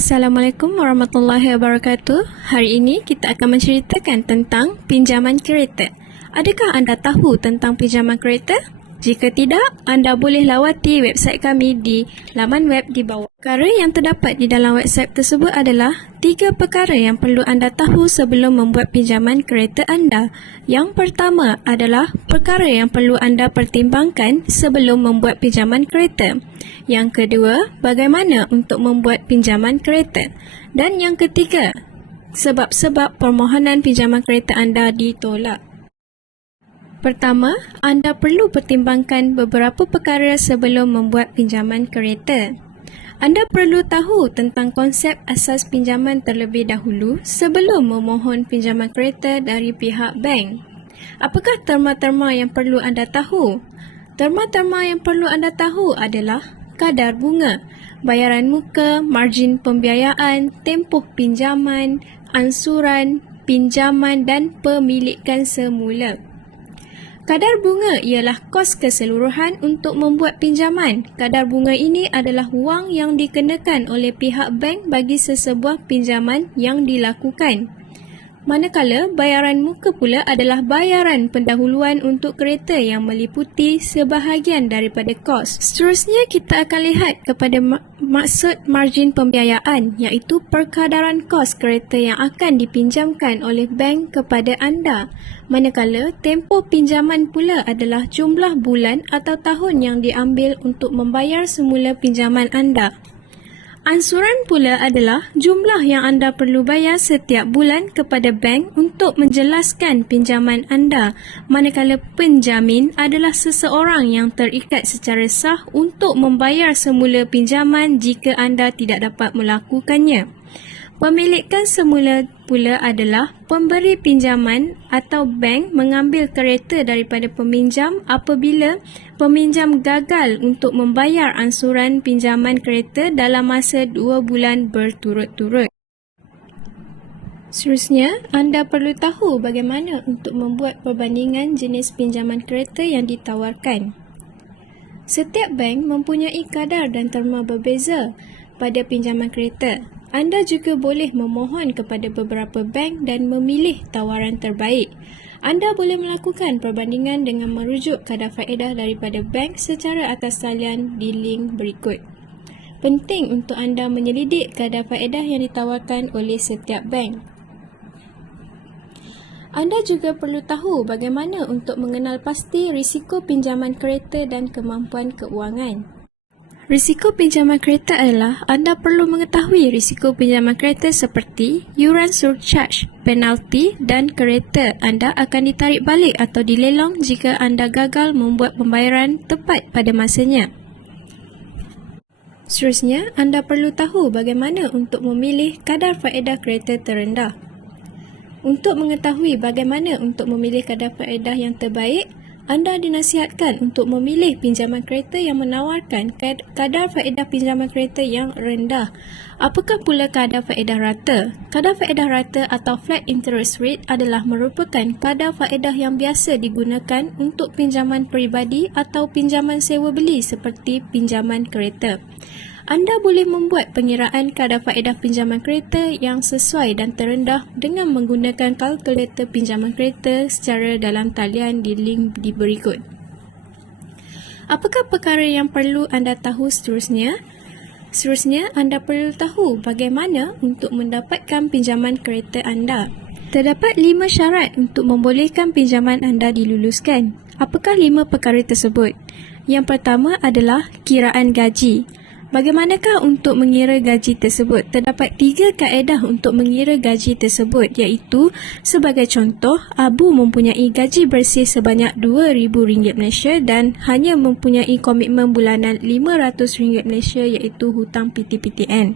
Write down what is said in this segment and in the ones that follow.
Assalamualaikum warahmatullahi wabarakatuh. Hari ini kita akan menceritakan tentang pinjaman kereta. Adakah anda tahu tentang pinjaman kereta? Jika tidak, anda boleh lawati website kami di laman web di bawah. Perkara yang terdapat di dalam website tersebut adalah 3 perkara yang perlu anda tahu sebelum membuat pinjaman kereta anda. Yang pertama adalah perkara yang perlu anda pertimbangkan sebelum membuat pinjaman kereta. Yang kedua, bagaimana untuk membuat pinjaman kereta. Dan yang ketiga, sebab-sebab permohonan pinjaman kereta anda ditolak. Pertama, anda perlu pertimbangkan beberapa perkara sebelum membuat pinjaman kereta. Anda perlu tahu tentang konsep asas pinjaman terlebih dahulu sebelum memohon pinjaman kereta dari pihak bank. Apakah terma-terma yang perlu anda tahu? Terma-terma yang perlu anda tahu adalah kadar bunga, bayaran muka, margin pembiayaan, tempoh pinjaman, ansuran, pinjaman dan pemilikan semula. Kadar bunga ialah kos keseluruhan untuk membuat pinjaman. Kadar bunga ini adalah wang yang dikenakan oleh pihak bank bagi sesebuah pinjaman yang dilakukan. Manakala bayaran muka pula adalah bayaran pendahuluan untuk kereta yang meliputi sebahagian daripada kos. Seterusnya kita akan lihat kepada maksud margin pembiayaan, iaitu perkadaran kos kereta yang akan dipinjamkan oleh bank kepada anda. Manakala tempoh pinjaman pula adalah jumlah bulan atau tahun yang diambil untuk membayar semula pinjaman anda. Ansuran pula adalah jumlah yang anda perlu bayar setiap bulan kepada bank untuk menjelaskan pinjaman anda, manakala penjamin adalah seseorang yang terikat secara sah untuk membayar semula pinjaman jika anda tidak dapat melakukannya. Pemilikan semula pula adalah pemberi pinjaman atau bank mengambil kereta daripada peminjam apabila peminjam gagal untuk membayar ansuran pinjaman kereta dalam masa 2 bulan berturut-turut. Seterusnya, anda perlu tahu bagaimana untuk membuat perbandingan jenis pinjaman kereta yang ditawarkan. Setiap bank mempunyai kadar dan terma berbeza pada pinjaman kereta. Anda juga boleh memohon kepada beberapa bank dan memilih tawaran terbaik. Anda boleh melakukan perbandingan dengan merujuk kadar faedah daripada bank secara atas talian di link berikut. Penting untuk anda menyelidik kadar faedah yang ditawarkan oleh setiap bank. Anda juga perlu tahu bagaimana untuk mengenal pasti risiko pinjaman kereta dan kemampuan keuangan. Risiko pinjaman kereta adalah anda perlu mengetahui risiko pinjaman kereta seperti yuran surcharge, penalti dan kereta anda akan ditarik balik atau dilelang jika anda gagal membuat pembayaran tepat pada masanya. Seterusnya, anda perlu tahu bagaimana untuk memilih kadar faedah kereta terendah. Untuk mengetahui bagaimana untuk memilih kadar faedah yang terbaik, anda dinasihatkan untuk memilih pinjaman kereta yang menawarkan kadar faedah pinjaman kereta yang rendah. Apakah pula kadar faedah rata? Kadar faedah rata atau flat interest rate adalah merupakan kadar faedah yang biasa digunakan untuk pinjaman peribadi atau pinjaman sewa beli seperti pinjaman kereta. Anda boleh membuat pengiraan kadar faedah pinjaman kereta yang sesuai dan terendah dengan menggunakan kalkulator pinjaman kereta secara dalam talian di link di berikut. Apakah perkara yang perlu anda tahu seterusnya? Seterusnya, anda perlu tahu bagaimana untuk mendapatkan pinjaman kereta anda. Terdapat 5 syarat untuk membolehkan pinjaman anda diluluskan. Apakah 5 perkara tersebut? Yang pertama adalah kiraan gaji. Bagaimanakah untuk mengira gaji tersebut? Terdapat 3 kaedah untuk mengira gaji tersebut, iaitu sebagai contoh, Abu mempunyai gaji bersih sebanyak RM2,000 Malaysia dan hanya mempunyai komitmen bulanan RM500 Malaysia iaitu hutang PTPTN.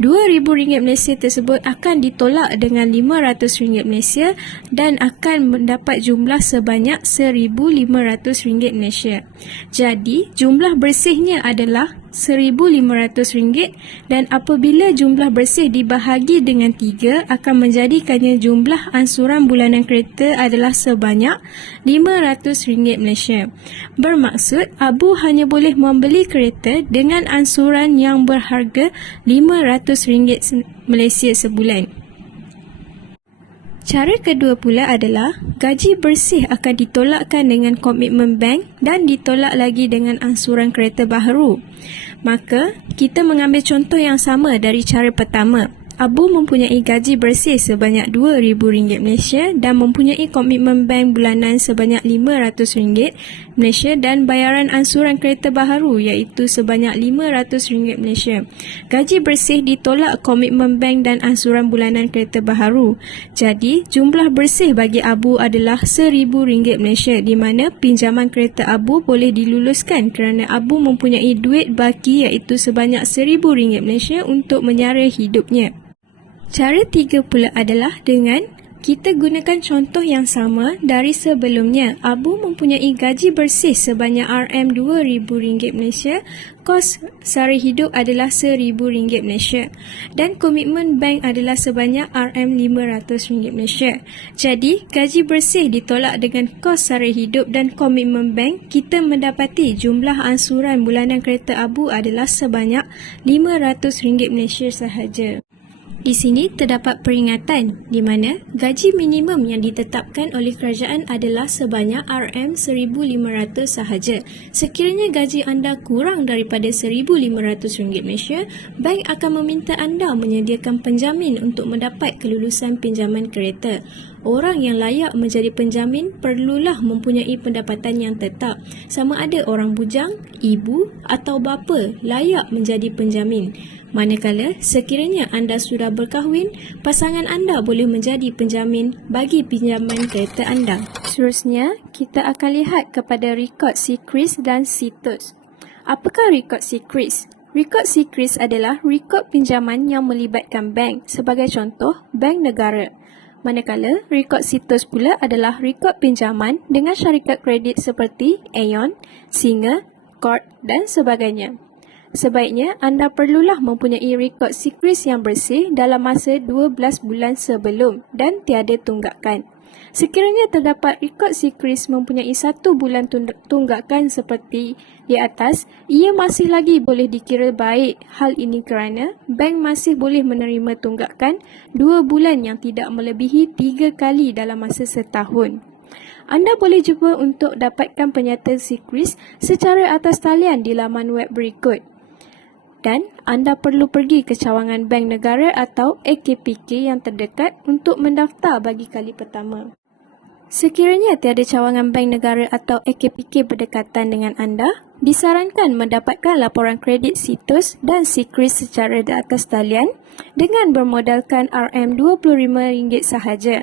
RM2,000 Malaysia tersebut akan ditolak dengan RM500 Malaysia dan akan mendapat jumlah sebanyak RM1,500 Malaysia. Jadi, jumlah bersihnya adalah RM1,500 dan apabila jumlah bersih dibahagi dengan 3 akan menjadikannya jumlah ansuran bulanan kereta adalah sebanyak RM500 Malaysia. Bermaksud Abu hanya boleh membeli kereta dengan ansuran yang berharga RM500 Malaysia sebulan. Cara kedua pula adalah gaji bersih akan ditolakkan dengan komitmen bank dan ditolak lagi dengan ansuran kereta baharu. Maka, kita mengambil contoh yang sama dari cara pertama. Abu mempunyai gaji bersih sebanyak RM2,000 Malaysia dan mempunyai komitmen bank bulanan sebanyak RM500 Malaysia dan bayaran ansuran kereta baharu iaitu sebanyak RM500 Malaysia. Gaji bersih ditolak komitmen bank dan ansuran bulanan kereta baharu. Jadi, jumlah bersih bagi Abu adalah RM1,000 Malaysia di mana pinjaman kereta Abu boleh diluluskan kerana Abu mempunyai duit baki iaitu sebanyak RM1,000 Malaysia untuk menyara hidupnya. Cara tiga pula adalah dengan kita gunakan contoh yang sama dari sebelumnya. Abu mempunyai gaji bersih sebanyak RM2,000 Malaysia, kos sara hidup adalah RM1,000 Malaysia dan komitmen bank adalah sebanyak RM500 Malaysia. Jadi, gaji bersih ditolak dengan kos sara hidup dan komitmen bank, kita mendapati jumlah ansuran bulanan kereta Abu adalah sebanyak RM500 Malaysia sahaja. Di sini terdapat peringatan di mana gaji minimum yang ditetapkan oleh kerajaan adalah sebanyak RM1,500 sahaja. Sekiranya gaji anda kurang daripada RM1,500 Malaysia, bank akan meminta anda menyediakan penjamin untuk mendapat kelulusan pinjaman kereta. Orang yang layak menjadi penjamin perlulah mempunyai pendapatan yang tetap. Sama ada orang bujang, ibu atau bapa layak menjadi penjamin. Manakala sekiranya anda sudah berkahwin, pasangan anda boleh menjadi penjamin bagi pinjaman kereta anda. Seterusnya, kita akan lihat kepada rekod SECRIS dan SITOS. Apakah rekod SECRIS? Rekod SECRIS adalah rekod pinjaman yang melibatkan bank, sebagai contoh bank negara. Manakala rekod SITOS pula adalah rekod pinjaman dengan syarikat kredit seperti Aeon, Singer, Corp dan sebagainya. Sebaiknya anda perlulah mempunyai rekod SECRIS yang bersih dalam masa 12 bulan sebelum dan tiada tunggakan. Sekiranya terdapat rekod SECRIS mempunyai 1 bulan tunggakan seperti di atas, ia masih lagi boleh dikira baik. Hal ini kerana bank masih boleh menerima tunggakan 2 bulan yang tidak melebihi 3 kali dalam masa setahun. Anda boleh cuba untuk dapatkan penyata SECRIS secara atas talian di laman web berikut. Dan anda perlu pergi ke cawangan Bank Negara atau AKPK yang terdekat untuk mendaftar bagi kali pertama. Sekiranya tiada cawangan Bank Negara atau AKPK berdekatan dengan anda, disarankan mendapatkan laporan kredit SITOS dan SECRIS secara di atas talian dengan bermodalkan RM25 sahaja.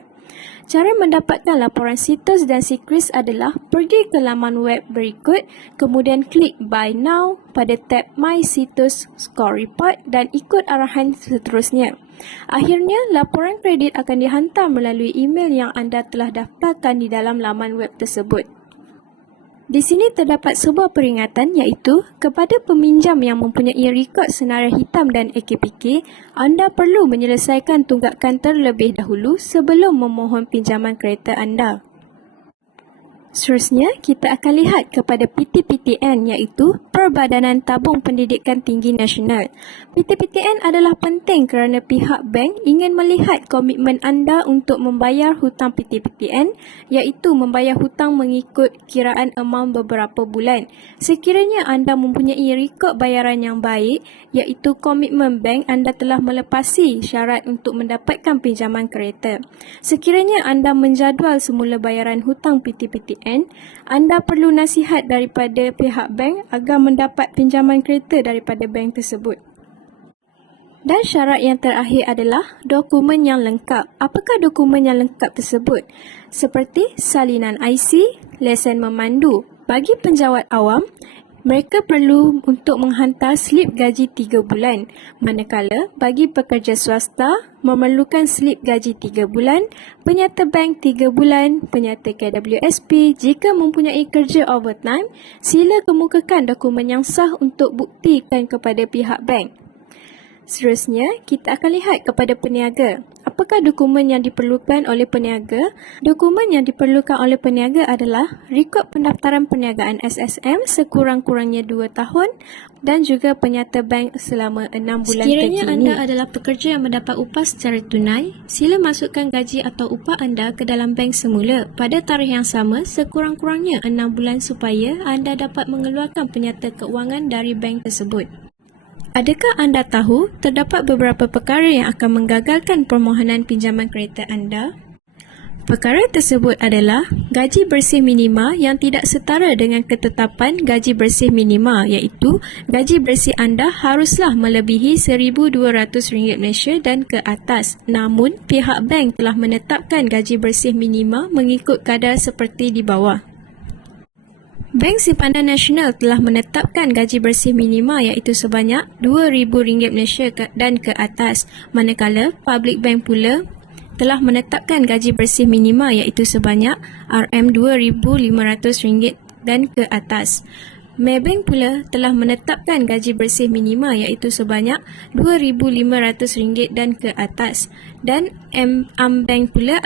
Cara mendapatkan laporan SITOS dan SECRIS adalah pergi ke laman web berikut, kemudian klik Buy Now pada tab My SITOS Score Report dan ikut arahan seterusnya. Akhirnya, laporan kredit akan dihantar melalui email yang anda telah daftarkan di dalam laman web tersebut. Di sini terdapat sebuah peringatan iaitu kepada peminjam yang mempunyai rekod senarai hitam dan AKPK, anda perlu menyelesaikan tunggakan terlebih dahulu sebelum memohon pinjaman kereta anda. Seterusnya, kita akan lihat kepada PTPTN iaitu Perbadanan Tabung Pendidikan Tinggi Nasional. PTPTN adalah penting kerana pihak bank ingin melihat komitmen anda untuk membayar hutang PTPTN iaitu membayar hutang mengikut kiraan amount beberapa bulan. Sekiranya anda mempunyai rekod bayaran yang baik iaitu komitmen bank anda telah melepasi syarat untuk mendapatkan pinjaman kereta. Sekiranya anda menjadual semula bayaran hutang PTPTN, anda perlu nasihat daripada pihak bank agar mendapat pinjaman kereta daripada bank tersebut. Dan syarat yang terakhir adalah dokumen yang lengkap. Apakah dokumen yang lengkap tersebut? Seperti salinan IC, lesen memandu. Bagi penjawat awam, Mereka perlu untuk menghantar slip gaji 3 bulan, manakala bagi pekerja swasta memerlukan slip gaji 3 bulan, penyata bank 3 bulan, penyata KWSP. Jika mempunyai kerja overtime, sila kemukakan dokumen yang sah untuk buktikan kepada pihak bank. Seterusnya, kita akan lihat kepada peniaga. Apakah dokumen yang diperlukan oleh peniaga? Dokumen yang diperlukan oleh peniaga adalah rekod pendaftaran perniagaan SSM sekurang-kurangnya 2 tahun dan juga penyata bank selama 6 bulan terkini. Sekiranya anda adalah pekerja yang mendapat upah secara tunai, sila masukkan gaji atau upah anda ke dalam bank semula pada tarikh yang sama sekurang-kurangnya 6 bulan supaya anda dapat mengeluarkan penyata keuangan dari bank tersebut. Adakah anda tahu terdapat beberapa perkara yang akan menggagalkan permohonan pinjaman kereta anda? Perkara tersebut adalah gaji bersih minima yang tidak setara dengan ketetapan gaji bersih minima, iaitu gaji bersih anda haruslah melebihi RM1,200 Malaysia dan ke atas. Namun, pihak bank telah menetapkan gaji bersih minima mengikut kadar seperti di bawah. Bank Simpanan Nasional telah menetapkan gaji bersih minima iaitu sebanyak RM2,000 Malaysia dan ke atas, manakala Public Bank pula telah menetapkan gaji bersih minima iaitu sebanyak RM2,500 dan ke atas. Maybank pula telah menetapkan gaji bersih minima iaitu sebanyak RM2,500 dan ke atas. Dan AmBank pula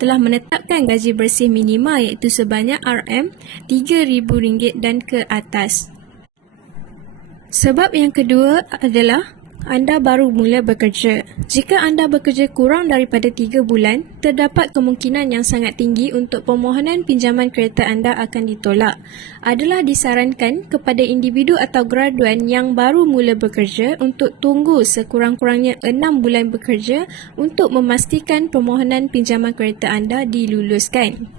telah menetapkan gaji bersih minima iaitu sebanyak RM3,000 dan ke atas. Sebab yang kedua adalah anda baru mula bekerja. Jika anda bekerja kurang daripada 3 bulan, terdapat kemungkinan yang sangat tinggi untuk permohonan pinjaman kereta anda akan ditolak. Adalah disarankan kepada individu atau graduan yang baru mula bekerja untuk tunggu sekurang-kurangnya 6 bulan bekerja untuk memastikan permohonan pinjaman kereta anda diluluskan.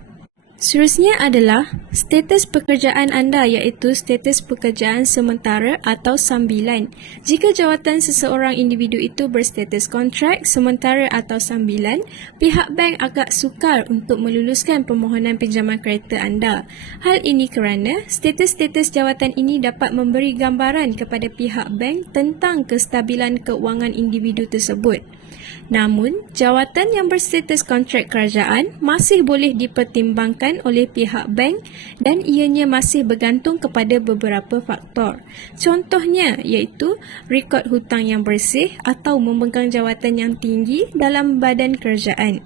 Seterusnya adalah status pekerjaan anda iaitu status pekerjaan sementara atau sambilan. Jika jawatan seseorang individu itu berstatus kontrak, sementara atau sambilan, pihak bank agak sukar untuk meluluskan permohonan pinjaman kereta anda. Hal ini kerana status-status jawatan ini dapat memberi gambaran kepada pihak bank tentang kestabilan keuangan individu tersebut. Namun, jawatan yang berstatus kontrak kerajaan masih boleh dipertimbangkan oleh pihak bank dan ianya masih bergantung kepada beberapa faktor. Contohnya iaitu rekod hutang yang bersih atau memegang jawatan yang tinggi dalam badan kerajaan.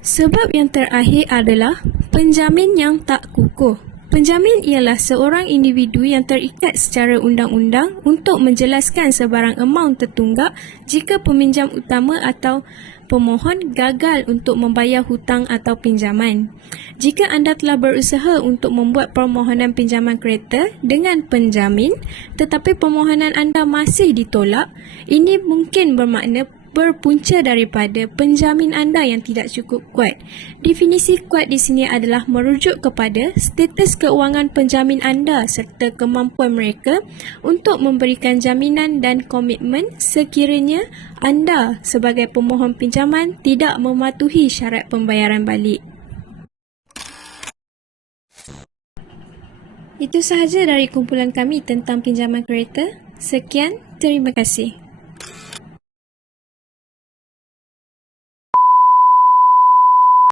Sebab yang terakhir adalah penjamin yang tak kukuh. Penjamin ialah seorang individu yang terikat secara undang-undang untuk menjelaskan sebarang amaun tertunggak jika peminjam utama atau pemohon gagal untuk membayar hutang atau pinjaman. Jika anda telah berusaha untuk membuat permohonan pinjaman kereta dengan penjamin tetapi permohonan anda masih ditolak, ini mungkin bermakna berpunca daripada penjamin anda yang tidak cukup kuat. Definisi kuat di sini adalah merujuk kepada status keuangan penjamin anda serta kemampuan mereka untuk memberikan jaminan dan komitmen sekiranya anda sebagai pemohon pinjaman tidak mematuhi syarat pembayaran balik. Itu sahaja dari kumpulan kami tentang pinjaman kereta. Sekian, terima kasih.